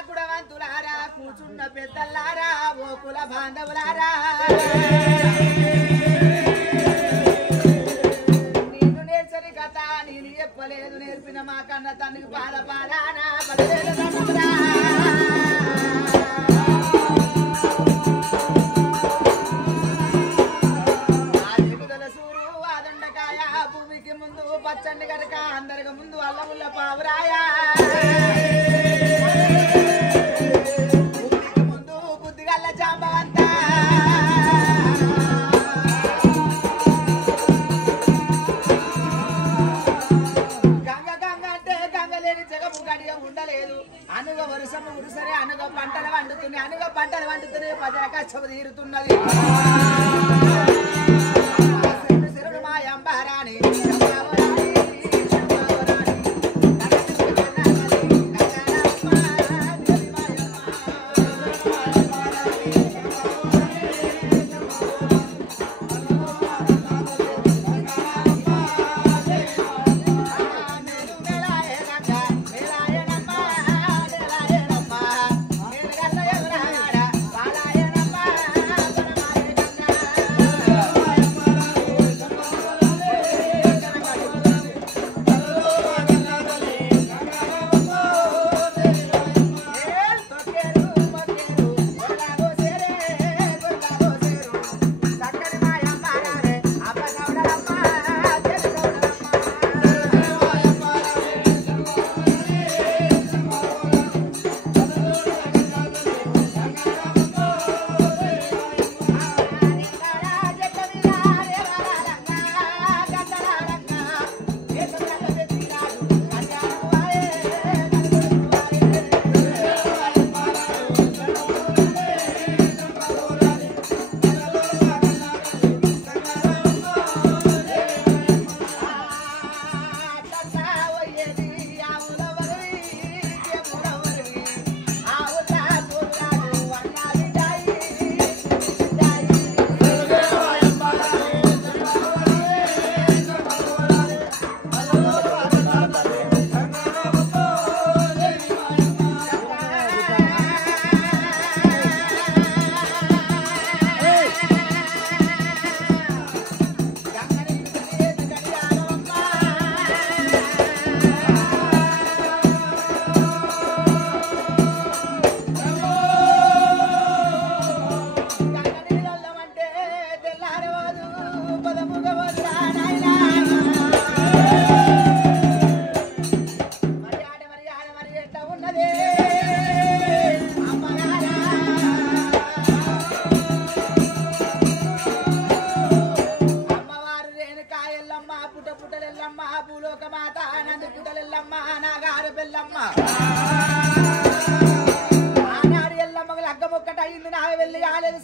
గుడవంతులారా కూర్చున్న పెద్దలారా ఓ కుల బాంధవులారా నేను నేర్చని కథ నేను చెప్పలేదు నేర్పిన మా కన్న తండ్రికి బాధ బాధానా భూమికి ముందు పచ్చండి గడక అందరికి ముందు అల్లముల్ల పావురాయా భూమికి ముందు బుద్ధిగల్ల జాంబవంతా గంగ గంగ అంటే గంగ లేని జగము గడిగా ఉండలేదు అనుగ వరుసము ఉరుసరే అనుగ పంటలు వండుతున్నాయి అనుగ పంటలు వండుతున్నాయి ప్రజల కష్టం తీరుతున్నది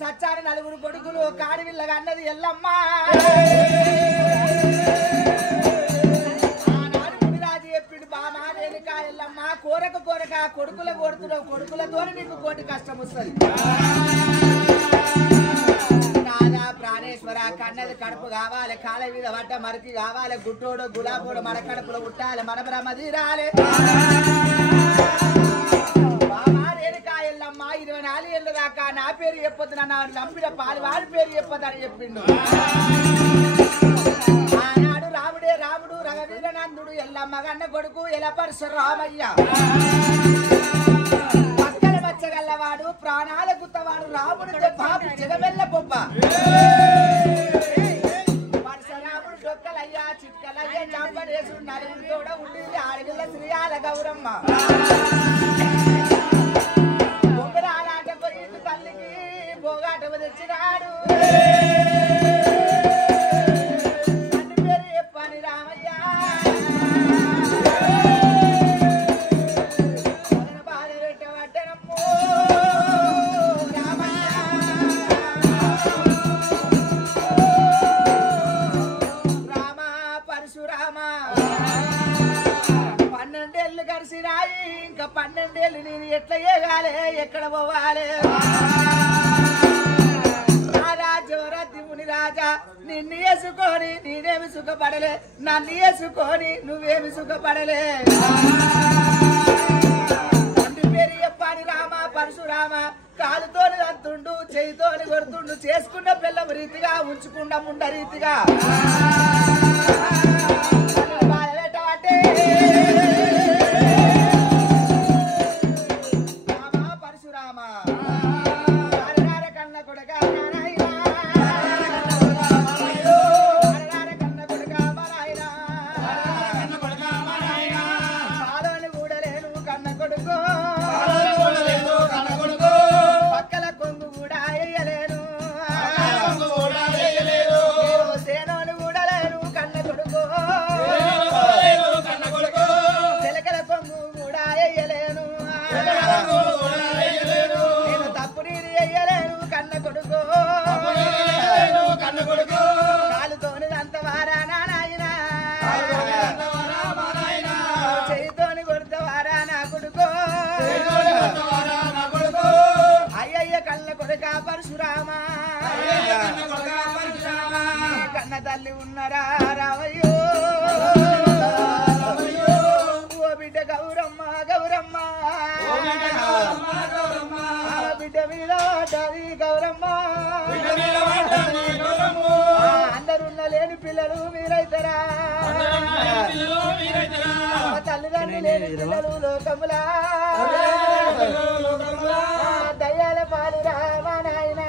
సచ్చారి నలుగురు కొడుకులు కాడి విల్లగా అన్నది ఎల్లమ్మ ఆనాడు మునిరాజు చెప్పిండు బామా రేణుకా ఎల్లమ్మ కోరక కోరక కొడుకుల కొడుతున్నావు కొడుకులతో నీకు కోటి కష్టం వస్తుంది రాధా ప్రాణేశ్వర కన్నది కడుపు కావాలి కాల మీద పడ్డ మరికి కావాలి గుట్టోడు గులాబోడు మన కడుపులో పుట్టాలి మన బ్రహ్మ తీరాలి 24 ఏళ్ళ దాకా నా పేరు చెప్పొద్దు నన్ను లంపిన పాలు వారి పేరు చెప్పొద్దని చెప్పిండు ఆనాడు రాముడే రాముడు రఘవీరనందుడు ఎల్లమ్మ గన్న కొడుకు ఎలపరశురామయ్య పక్కన వచ్చగల్లవాడు ప్రాణాల గుత్తవాడు రాముడు బాబు జగమెల్ల బొబ్బ పరశురాముడు డొక్కలయ్యా చిట్కలయ్య చాంపడేసు నలుగురు తోడ ఉండి ఆడపిల్ల శ్రీయాల గౌరమ్మ పోగాటము తెచ్చినాడు అన్ని పేరు చెప్పని రామయ్య బాధ పెట్టబట్టనమ్మో రామయ్య రామ పరశురామ 12 ఏళ్ళు కలిసినాయి ఇంకా 12 ఏళ్ళు నేను ఎట్లా చేయగాలి ఎక్కడ పోవాలి రాజా నిన్ను వేసుకొని నేనేమి సుఖపడలే నన్ను వేసుకొని నువ్వేమి సుఖపడలే తండ్రి పేరు చెప్పాని రామ పరశురామ కాలుతోని అంతుండు చేయితోని కొడుతుండు చేసుకున్న పిల్లం రీతిగా ఉంచుకున్న ముండ రీతిగా బాధపెట్టబట్టే రామ పరశురామ కన్న కొడక పాలోని కూడా లేను కన్న కొడుకు పక్కల కొంగు కూడా వేయలేను సేనోని కూడా లేను కన్న కొడుకు చిలకల కొంగు కూడా వేయలేను నేను తప్పు నీరు వేయలేను కన్న కొడుకు కాలుతోని అంత వారా నాయనా చేయితోని కొడతావారా నా కొడుకు అయ్యయ్య కళ్ళ కొడుక పరశురామ కన్న తల్లి ఉన్నరా రావయ్యో ఓ బిడ్డ గౌరమ్మ గౌరమ్మ బిడ్డ మీద పడ్డది గౌరమ్మ అందరున్న లేని పిల్లలు మీరైతరా తల్లిదండ్రులు లేని పిల్లలు లోకములా దయ్యాల పాలు రామ నాయన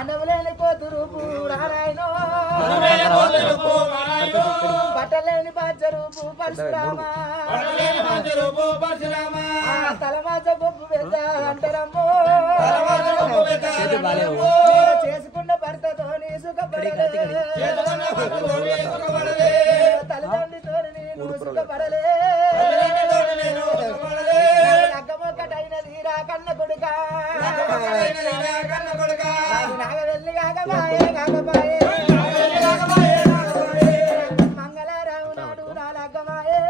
అన్నములేని కోతురు నారాయణ బట్టలేని పంచరూపు పరశురామ తలమాచ బొప్పు పెద్ద అంటరమ్మో చేసుకున్న భర్తతోని సుఖపడలే తల్లిదండ్రితో నేను సుఖపడలే నగ్గమొక్కటైనది రా కన్న కొడుక నాగవెల్లి కాకబాయే కాకబాయే మంగళరావు నాడు నా లగ్గమాయే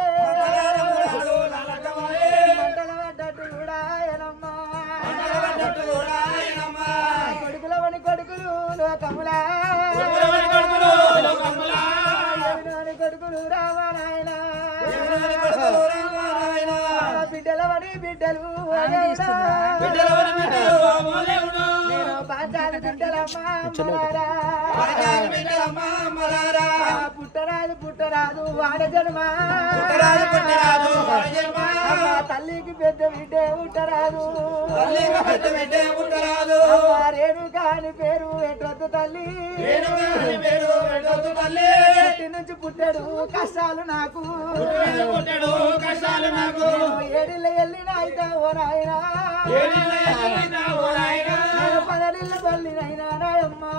మంటల పడ్డట్టు కూడా ఆయనమ్మా కొడుకులవని కొడుకులు లోకములా కొడుకులు రామానాయన బిడ్డలవని బిడ్డలు నేను పాంచాలి బిడ్డలమ్మా పుట్టరాదు పుట్టరాదు వాడ జన్మ తల్లికి పెద్ద బిడ్డే పుట్టరాదు రేణు కాని పేరు ఎట్టొద్దు తల్లి పుట్టి నుంచి పుట్టాడు కష్టాలు నాకు ఏడిళ్ళ వెళ్ళిన అయితే ఓ నాయనా పదనిళ్ళ బల్లినైనా నాయమ్మా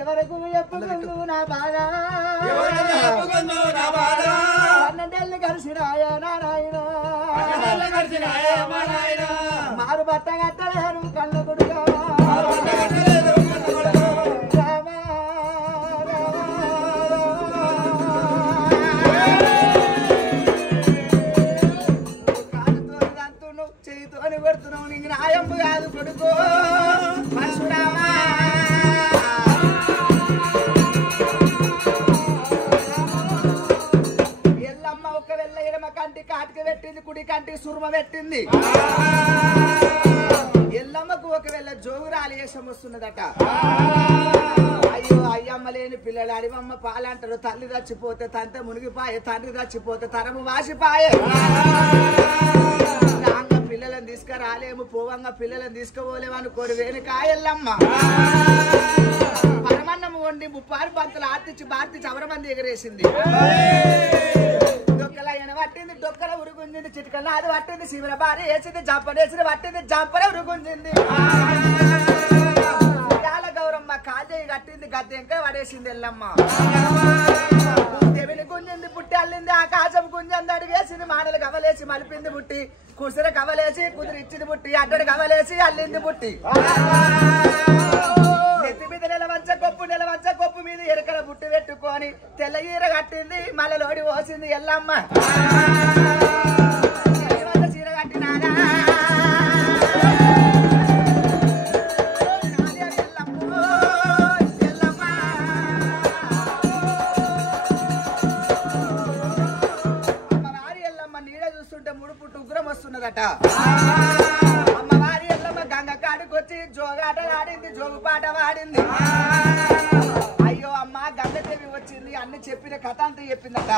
ఎవరకు చెప్పుకుందు నా బాధ అన్నెల్లి కలిసి రాయా నారాయణ మారు బట్ట కట్టలేరు కళ్ళ కొడుగా చేయితోని కొడుతున్నావు నీకు నాయంపు కాదు కొడుకో పరశురామా ఎల్లమ్మ ఒక వెళ్ళ ఎడమ కంటి కాటికి పెట్టింది కుడి కంటికి సుర్మ పెట్టింది ఎల్లమ్మకు ఒకవేళ జోగురాలు వేషం వస్తున్నదట అయ్యో అయ్యమ్మ లేని పిల్లలు అడివమ్మ పాలంటారు తల్లి చచ్చిపోతే తంతే మునిగిపాయే తండ్రి చచ్చిపోతే తరము వాసిపాయే పిల్లలను తీసుకురాలేము పోవంగా పిల్లలను తీసుకుపోలేము అనుకోరు వేణుకాయల్లమ్మ పరమన్నము వండి 30 పంతులు ఆర్తిచ్చి బార్తి చవరమంది ఎగరేసింది డొక్కల ఆయన పట్టింది డొక్కల ఉరుగుంజింది చిటికల అది పట్టింది శివర భార్య వేసింది జంపడేసింది పట్టింది జంపల ఉరుగుంజింది గౌరమ్మ కాజేయి కట్టింది గద్దె ఇంకా పడేసింది ఎల్లమ్మ దేవిని గుంజింది పుట్టి అల్లింది ఆకాశం గుంజంది అడిగేసింది మాటలు కవలేసి మలిపింది బుట్టి కుసిర కవలేసి కుదిరిచ్చింది బుట్టి అడ్డడు కవలేసి అల్లింది బుట్టి నెత్తి మీద నెలవంచ కొప్పు మీద ఎరకల బుట్టి పెట్టుకొని తెల్ల ఈర కట్టింది మళ్ళలోడి పోసింది ఎల్లమ్మ చీర కట్టినారా జోగాటలాడింది, జోగు పాట వాడింది. అయ్యో అమ్మ గంగదేవి వచ్చింది, అన్ని చెప్పిన కథ అంతా చెప్పిందట.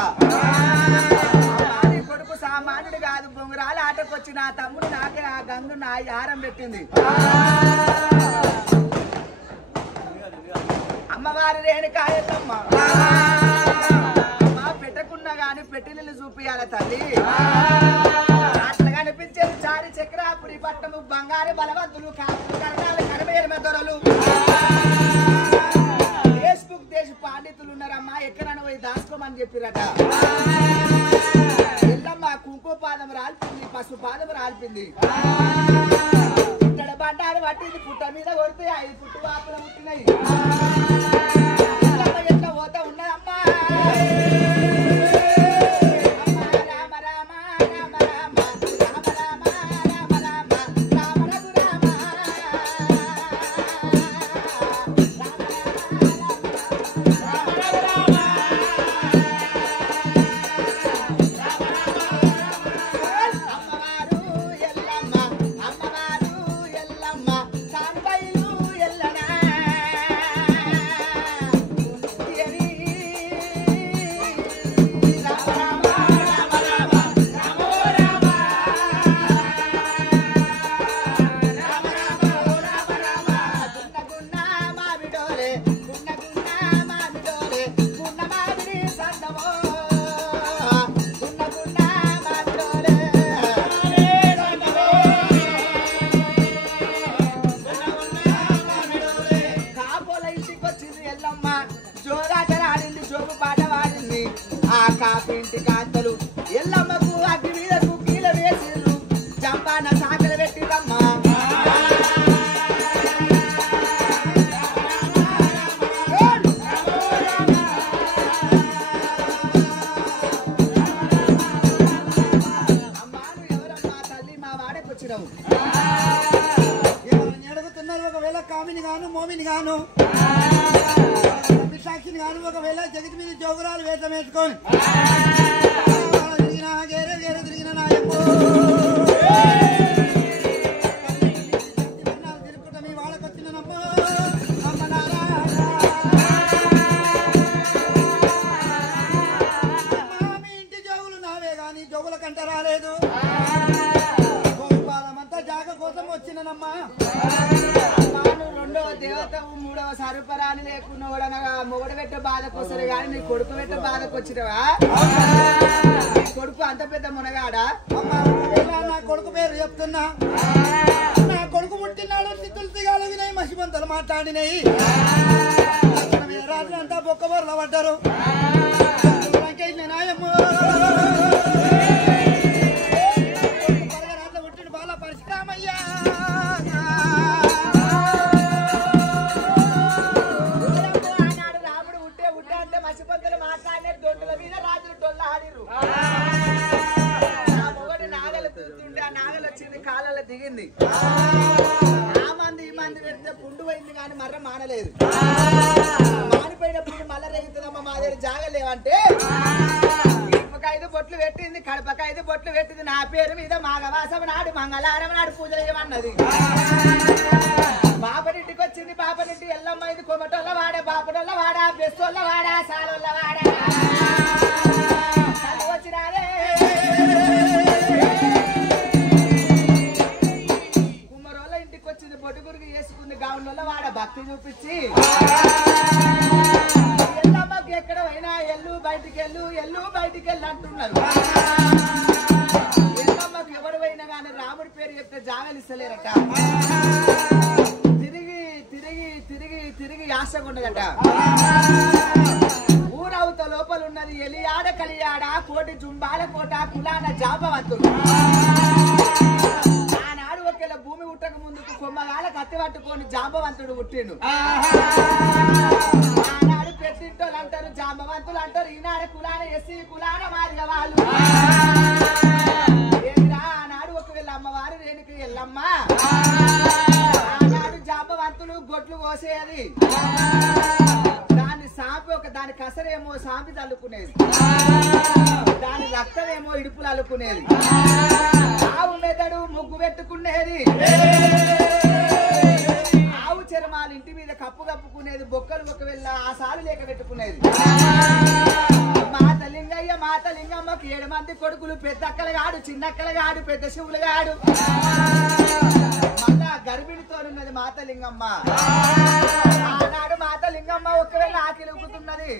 కొడుకు సామాన్యుడు కాదు, బొంగురాల ఆటకు వచ్చి నా తమ్ముడు నాకే ఆ గంగు నా యారం పెట్టింది. అమ్మవారి రేణుకాయమ్మ అమ్మ పెట్టకున్నా గాని పెట్టినీళ్ళు చూపియాల తల్లి. అట్లా కనిపించేది చారి చక్రాపురి పట్టము బంగారు బలవంతులు కాపులు కరటాలు కడమేరమ దొరలు ఫేస్బుక్ దేశ పండితులు ఉన్నారమ్మా. ఎక్కడన్నా పోయి దాచుకోమని చెప్పిరట. ఎల్లమ్మ కుంకుమ పాదం రాల్పింది, పసుపు పాదం రాల్పింది. ఇక్కడ బండారు పట్టింది, పుట్ట మీద కొడితే 5 పుట్టు వాపులు పుట్టినాయి. ఎట్లా పోతా ఉన్నదమ్మా. రామ రామ రామ రామ రామ రామ రామ రామ రామ రఘు రామ కామిని గాను మోమిని గాను సాక్షిని గాను ఒకవేళ జగతి మీద జోగురాలు వేతం వేసుకొని తిరిగిన గేరే గేరే తిరిగిన నాయకు తిరుగుకుంటా మీ వాళ్ళకి వచ్చిన నమ్మ అమ్మ మీ ఇంటి జోగులు నావే గాని జోగుల కంట రాలేదు. గోపాలమంతా జాగ కోసం వచ్చినమ్మా. రెండవ దేవతవు, 3వ సరుపరాని లేకున్నా మొగడు పెట్టే బాధకు వస్తారు కానీ నీ కొడుకు పెట్టే బాధకు వచ్చినవా? కొడుకు అంత పెద్ద మునగాడా? నా కొడుకు పేరు చెప్తున్నా. నా కొడుకు పుట్టినాడు తిత్తులు తిగాలినాయి, మసిబంతలు మాట్లాడినాయి. రాత్రంతా బొక్క బొర్రలు పడ్డారు. రాత్రి పుట్టిన బాల పరిశ్రమయ్యా. మసిపంతులు మాట్లాడిన దొడ్డుల మీద రాజులు టొల్ల ఆడిరు. మొగడు నాగలు కూతుంటే ఆ నాగలు వచ్చింది, కాళ్ళలో దిగింది. ఆ మంది ఈ మంది పెడితే పుండు పోయింది కానీ మర్ర మానలేదు. మానిపోయినప్పుడు మళ్ళా రేగుతుందమ్మా మా దగ్గర జాగలేవంటే కడపకు 5 బొట్లు పెట్టింది, కడపకు 5 బొట్లు పెట్టింది. నా పేరు మీద మాఘవాసం నాడు మంగళవారం నాడు పూజ చేయమన్నది. బాపనింటికి వచ్చింది. బాపనింటి ఎల్లమ్మ ఇది కొమటోళ్ళ వాడ, బాపడోళ్ళ వాడ, బెస్తోళ్ళ వాడ, సాలోళ్ళ వాడ వచ్చినారే. కుమ్మరోళ్ళ ఇంటికి వచ్చింది, బొట్టుగురికి వేసుకుంది. గౌన్ల వాడ భక్తి చూపించి ఎల్లమ్మకి ఎక్కడ పోయినా ఎల్లు బయటికి వెళ్ళు, ఎల్లు బయటికి వెళ్ళు అంటున్నారు. ఎల్లమ్మకి ఎవరు పోయినా కానీ రాముడి పేరు చెప్తే జాగలిస్తలేరట. తిరిగి ఆశగుండదట. ఊరవుత లోపల ఉన్నది ఎలియాడ కలియాడ, కోటి జుంబాల కోట, కులాన జాబవంతుడు. ఆనాడు ఒకేలా భూమి ఉట్టక ముందుకు కొమ్మగాల కత్తి పట్టుకొని జాంబవంతుడు పుట్టిండు. ఆనాడు పెట్టింటోళ్ళు అంటారు జాంబవంతులు అంటారు. ఈనాడు కులాన ఎస్సీ కులాన మాదిగా వాళ్ళు. ఆనాడు ఒకవేళ అమ్మవారు రేణుకి ఎల్లమ్మ, ఆనాడు జాంబవంతులు గొడ్లు కోసేది. దాన్ని సాంపి దాని కసరేమో సాంపి తల్లుకునేది, దాని రక్తమేమో ఇడుపులు అల్లుకునేది. ఆవు మెదడు ముగ్గు పెట్టుకునేది. మాలు ఇంటి మీద కప్పు కప్పుకునేది బొక్కలు ఒకవేళ ఆ సాలు లేక పెట్టుకునేది మాత లింగమ్మకి 7 మంది కొడుకులు పెద్ద అక్కలగాడు చిన్న అక్కలగాడు పెద్ద శివులుగాడు మళ్ళా గర్భిణితోనున్నది మాత లింగమ్మ ఆనాడు మాత లింగమ్మ ఒకవేళ ఆకిలి ఉక్కుతున్నది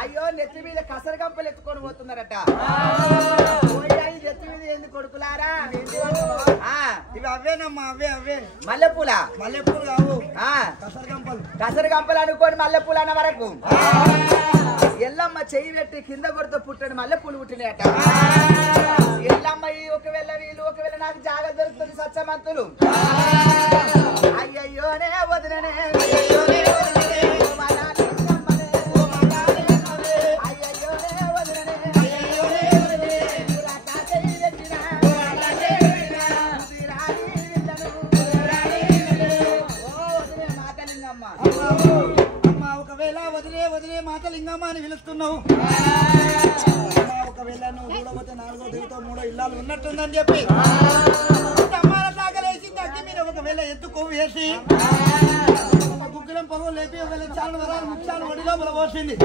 అయ్యో నెత్తి మీద కసరు గంపలు ఎత్తుకొని పోతున్నారట నెత్తి మీద ఏంది కొడుకులారా ఇవి అవేనమ్మా అవే మల్లెపూలు కావు కసరు గంపలు అనుకోని మల్లెపూలు అన్న వరకు ఎల్లమ్మ చెయ్యి పెట్టి కింద కొడుతూ పుట్టని మల్లెపూలు పుట్టినాయట ఎల్లమ్మ ఒకవేళ వీళ్ళు ఒకవేళ నాకు జాగా దొరుకుతుంది సత్యమంతులు అయ్యయ్యోనే వదిననే వదిలే మాత లింగమ్మ అని పిలుస్తున్నావు ఒకవేళ నువ్వు చూడబోతే 4వ దిగుతో 3 ఇల్లాలు ఉన్నట్టుందని చెప్పి అమ్మాల సాగలేసింది అగ్గి మీద ఒకవేళ ఎత్తు కొవ్వు వేసి గుగ్గిలం పొగలు లేపి ఒకవేళ చాలు వరాలు ముచ్చాలు ఒడిలో పోసింది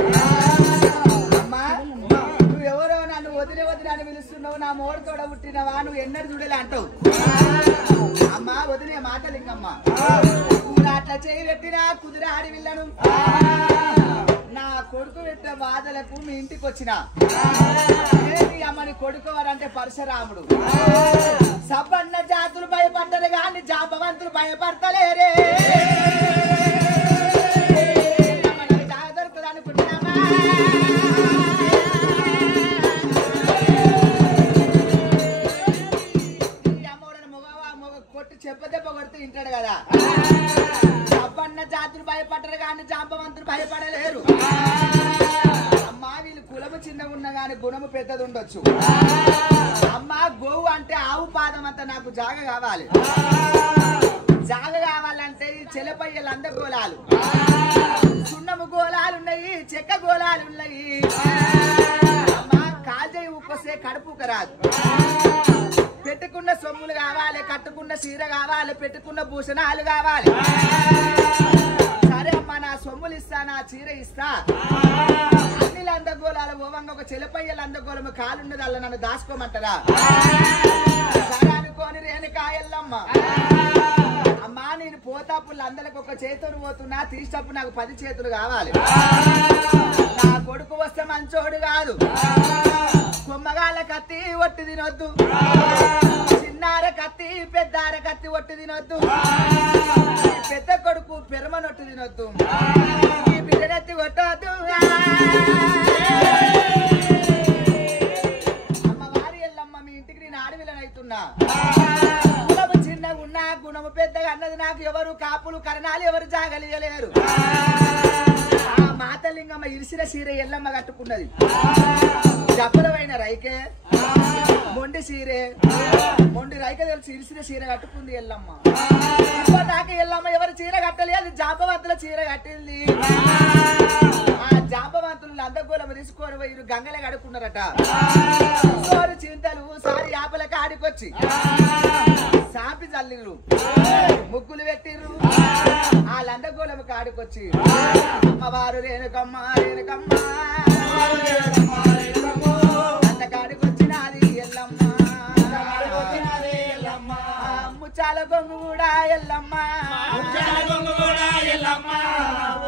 అమ్మా నువ్వెవరో నన్ను వదిలే అని పిలుస్తున్నావు నా మోడతోడ పుట్టినవా నువ్వు ఎన్నడు చూడలే అంటావు అమ్మా వదిలే మాత లింగమ్మ అట్లా చేయి పెట్టినా కుదిర ఆడి వెళ్ళను నా కొడుకు పెట్టిన బాధలకు మీ ఇంటికి వచ్చిన అమ్మని కొడుకోవాలంటే పరశురాముడు సబ్బన్న జాతులు భయపడ్డరు కానీ జాంబవంతులు భయపడతలేరే దొరుకుతుంది అనుకుంటున్నామా కొట్టి చెప్పదెబ్బ కొడితే వింటాడు కదా సబ్బన్న జాతులు భయపడ్డరు కానీ జాంబవంతులు భయపడలేరు అమ్మా వీళ్ళు కులము చిన్నగా ఉన్నా గాని గుణము పెద్దది ఉండొచ్చు అమ్మా గోవు అంటే ఆవు పాదం అంతా నాకు జాగ కావాలి జాగ కావాలంటే ఈ చెలపయ్యలు అంద గోళాలు సున్నము గోళాలు ఉన్నాయి చెక్క గోళాలు ఉన్నాయి అమ్మా కాల్జయి ఉప్పొస్తే కడుపుకు రాదు పెట్టుకున్న సొమ్ములు కావాలి కట్టుకున్న చీర కావాలి పెట్టుకున్న భూషణాలు కావాలి సరే అమ్మా నా సొమ్ములు ఇస్తా నా చీర ఇస్తా అన్ని లందగోళాలు ఓవంగా ఒక చెలపయ్య లందగోళము కాలున్నది అల్ల నన్ను దాచుకోమంటారా సరే అనుకోని రేణుకాయల్లమ్మ అమ్మా నేను పోతాపుళ్ళు అందరికి ఒక చేతులు పోతున్నా తీసేటప్పుడు నాకు 10 చేతులు కావాలి నా కొడుకు వస్తే మంచోడు కాదు కొమ్మగాల కత్తి ఒట్టి తినొద్దు చిన్నార కత్తి పెద్దార కత్తి ఒట్టి తినొద్దు పెద్ద కొడుకు పెరమనొట్టు తినొద్దు ఈ బిడ్డనెత్తి కొట్టొద్దు అమ్మవారి ఎల్లమ్మ మీ ఇంటికి నేను ఆడవిలనైతున్నా గుణము చిన్నగా ఉన్నా గుణము పెద్దగా అన్నది నాకు ఎవరు కాపులు కరణాలు ఎవరు జాగలియలేరు ఆ మాతలింగమ్మ ఇరిసిన చీర ఎల్లమ్మ కట్టుకున్నది జపలమైన రైకే మొండి చీరే మొండి రైక తెలిసి ఇరిసిన చీర కట్టుకుంది ఎల్లమ్మ నాకు ఎల్లమ్మ ఎవరు చీర కట్టలేదు జాంబవంతుల చీర కట్టింది ఆ జాంబవంతులు అందగోళం తీసుకొని పోయి గంగలే కడుక్కున్నారట సోరు చింతలు సారి ఆపల కాడికొచ్చి సాపి చల్లిరు ముగ్గులు పెట్టిర్రు ఆ లందగోళం కాడికొచ్చి అమ్మవారు రేణుకమ్మ రేణుకమ్మ అంత కాడికొచ్చినది ఎల్లమ్మ ముచ్చాల గొంగు కూడా ఎల్లమ్మ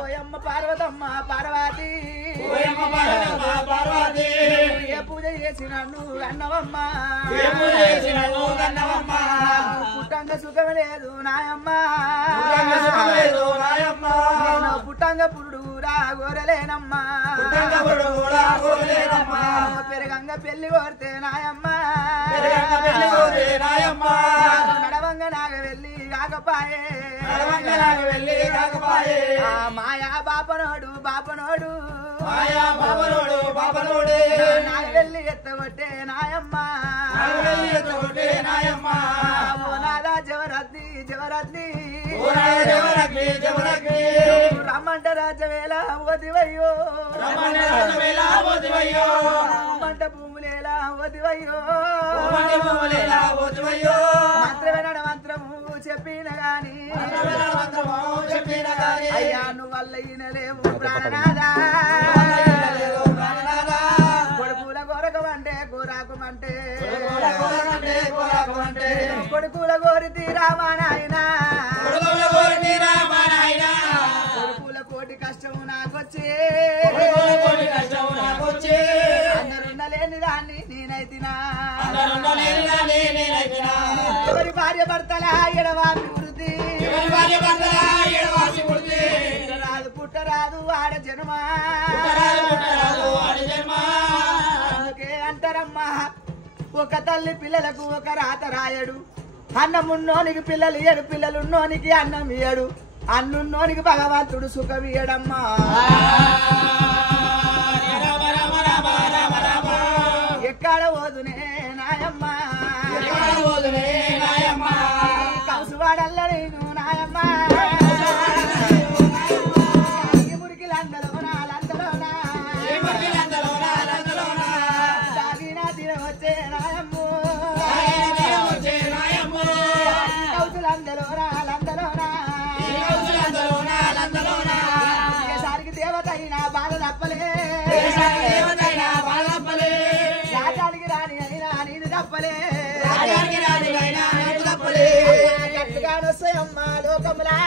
ఓయమ్మ పార్వతమ్మ పార్వతి ఏ పూజ చేసిన నువ్వు అన్నవమ్మ పుట్ట పుట్టంగా సుఖం లేదు నాయమ్మ నాయమ్మ నేను పుట్టంగా పురుడురా గోరలేనమ్మా పెరగంగా పెళ్లి కోరితే నాయమ్మ నడవంగా నాగ వెళ్ళి కాకపాయే మాయా బాపనోడు నాగ వెళ్ళి ఎత్తగొట్టే నాయమ్మ నాదా జవరద్ది రమ్మంట రాజవేళ ఓదివయ్యో మంట భూములేలా ఓదివయ్యో మంత్రమేన మంత్రము చెప్పిన గాని అయ్యా నువ్వు వల్ల ఈనలేవు ప్రాణనాదా కొడుకుల గోరకమంటే గోరాకుమంటే కొడుకుల కోరితి రామా నాయనా కొడుకుల కోటి కష్టము నాకొచ్చే అందరున్న లేని దాన్ని నేనైతినా ఎవరి భార్య భర్తల ఎడవాపి వృద్ధి రాదు పుట్టరాదు ఆడ జన్మా అందుకే అంటారమ్మా ఒక తల్లి పిల్లలకు ఒక రాత రాయడు అన్నమున్నోనికి పిల్లలు ఇయ్యడు పిల్లలున్నోనికి అన్నం ఇయ్యడు అన్నున్నోనికి భగవంతుడు సుఖం ఇయ్యడమ్మా ఎక్కడ ఓదునే నాయమ్మ కౌసువాడల్ల నేను నాయమ్మ మురికిలందలోనా తాగినా తినవచ్చే నాయమ్మ కౌసులందలోనా దేవత అయినా బాధ తప్పలే రాజానికి రాని అయినా నేను తప్పలే గట్టిగా వస్తాయమ్మా లోకములా